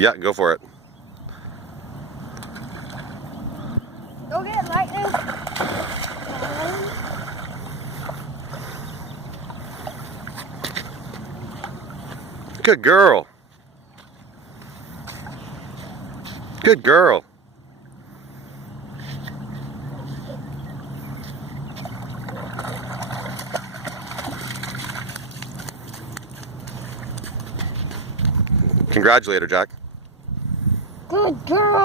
Yeah, go for it. Go get lightning. Good girl. Good girl. Congratulate her, Jack. Good girl.